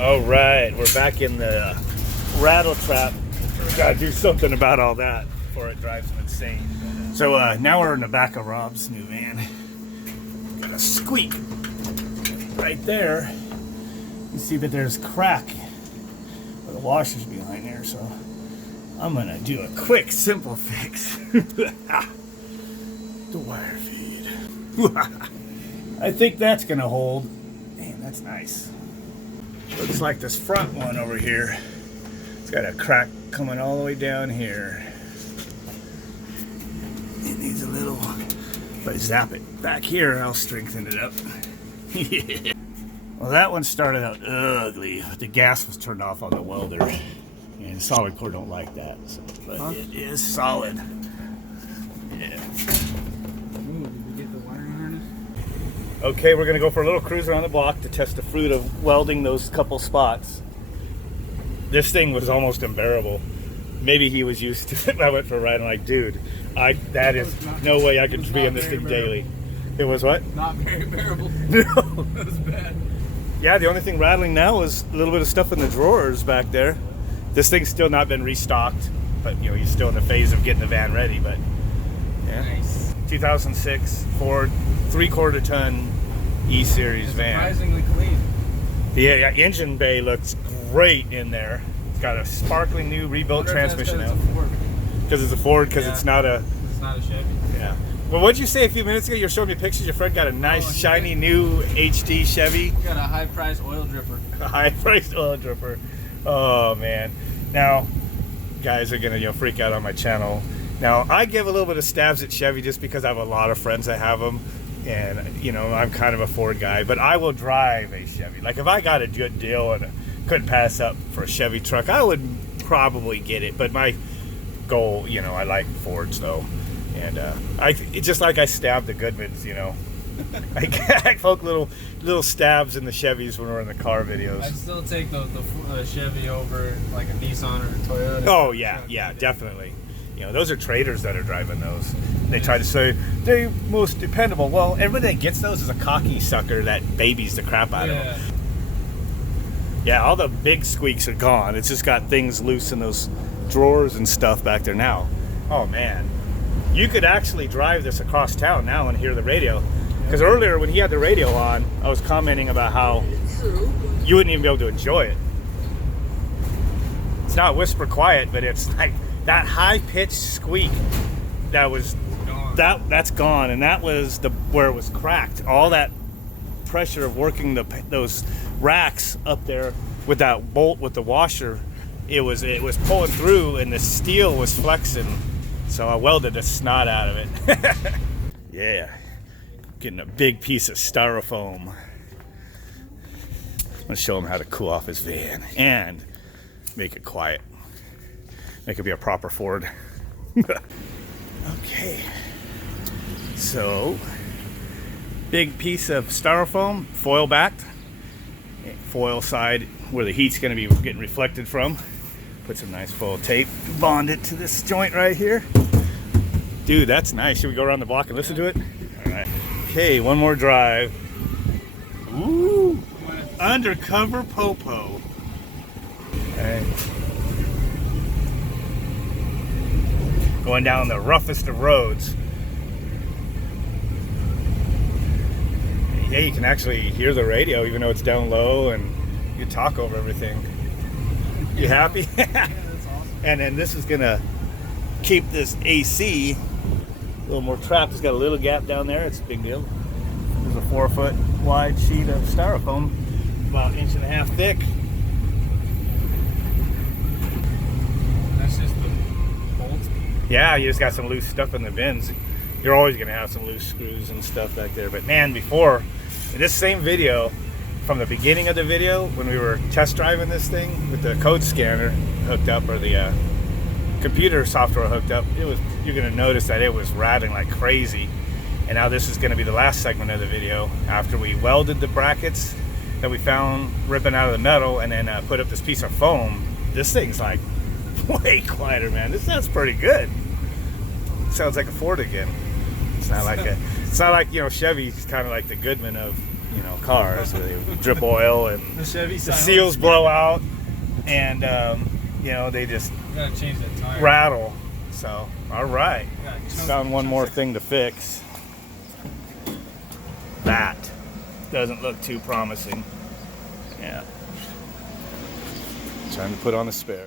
All right, we're back in the rattle trap. We gotta do something about all that before it drives them insane. So now we're in the back of Rob's new van. Got a squeak right there. You see that there's a crack where the washer's behind there, so I'm gonna do a quick, simple fix. The wire feed. I think that's gonna hold. Man, that's nice. Looks like this front one over here, it's got a crack coming all the way down here. It needs a little, if I zap it back here, I'll strengthen it up. Yeah. Well, that one started out ugly. The gas was turned off on the welder, and solid core don't like that. So, but it is solid. Yeah. Okay, we're gonna go for a little cruise around the block to test the fruit of welding those couple spots. This thing was almost unbearable. Maybe he was used to it. I went for a ride and I'm like, dude, that is no way I could be in this thing daily. It was what? Not very bearable. No. It was bad. Yeah, the only thing rattling now is a little bit of stuff in the drawers back there. This thing's still not been restocked, but you know, he's still in the phase of getting the van ready, but yeah. Nice. 2006 Ford 3/4 ton E-Series van. Surprisingly clean. Yeah, engine bay looks great in there. It's got a sparkling new rebuilt transmission now. Because it's a Ford, because it's not a Chevy. Yeah. Well, what'd you say a few minutes ago? You were showing me pictures. Your friend got a nice, shiny, new HD Chevy. Got a high-priced oil dripper. A high-priced oil dripper. Oh, man. Now, guys are going to freak out on my channel. Now, I give a little bit of stabs at Chevy just because I have a lot of friends that have them. And, you know, I'm kind of a Ford guy. But I will drive a Chevy. Like, if I got a good deal and couldn't pass up for a Chevy truck, I would probably get it. But my goal, you know, I like Fords, though. And it's just like I stabbed the Goodmans, you know. I poke little stabs in the Chevys when we're in the car videos. I'd still take the Chevy over like a Nissan or a Toyota. Oh yeah, definitely. You know, those are traders that are driving those. They try to say they're most dependable. Well, everybody that gets those is a cocky sucker that babies the crap out of them. Yeah, all the big squeaks are gone. It's just got things loose in those drawers and stuff back there now. Oh man. You could actually drive this across town now and hear the radio. Because earlier when he had the radio on, I was commenting about how you wouldn't even be able to enjoy it. It's not whisper quiet, but it's like that high-pitched squeak that was that's gone, and that was where it was cracked. All that pressure of working those racks up there with that bolt with the washer, it was pulling through, and the steel was flexing. So I welded the snot out of it. Yeah, getting a big piece of styrofoam. I'm gonna show him how to cool off his van and make it quiet. Make it be a proper Ford. Okay, so big piece of styrofoam, foil backed. Foil side where the heat's gonna be getting reflected from. Put some nice foil tape, bond it to this joint right here. Dude, that's nice. Should we go around the block and listen to it? All right. Okay, one more drive. Ooh, undercover popo. Okay. Going down the roughest of roads. Yeah, you can actually hear the radio even though it's down low, and you talk over everything. You happy? Yeah, that's awesome. And then this is gonna keep this AC a little more trapped. It's got a little gap down there. It's a big deal. There's a 4-foot wide sheet of styrofoam, about 1.5 inches thick. That's just the bolts. Yeah, you just got some loose stuff in the bins. You're always gonna have some loose screws and stuff back there. But man, before, in this same video, from the beginning of the video, when we were test driving this thing with the code scanner hooked up, or the computer software hooked up, you're gonna notice that it was rattling like crazy. And now this is gonna be the last segment of the video after we welded the brackets that we found ripping out of the metal, and then put up this piece of foam. This thing's like way quieter, man. This sounds pretty good. It sounds like a Ford again. It's not like you know, Chevy's kind of like the Goodman of cars. They drip oil and The Chevy the silence. seals blow out, and they just You gotta change that tire. rattle. So, all right, Yeah, found one more thing to fix. That doesn't look too promising. Yeah, trying to put on a spare.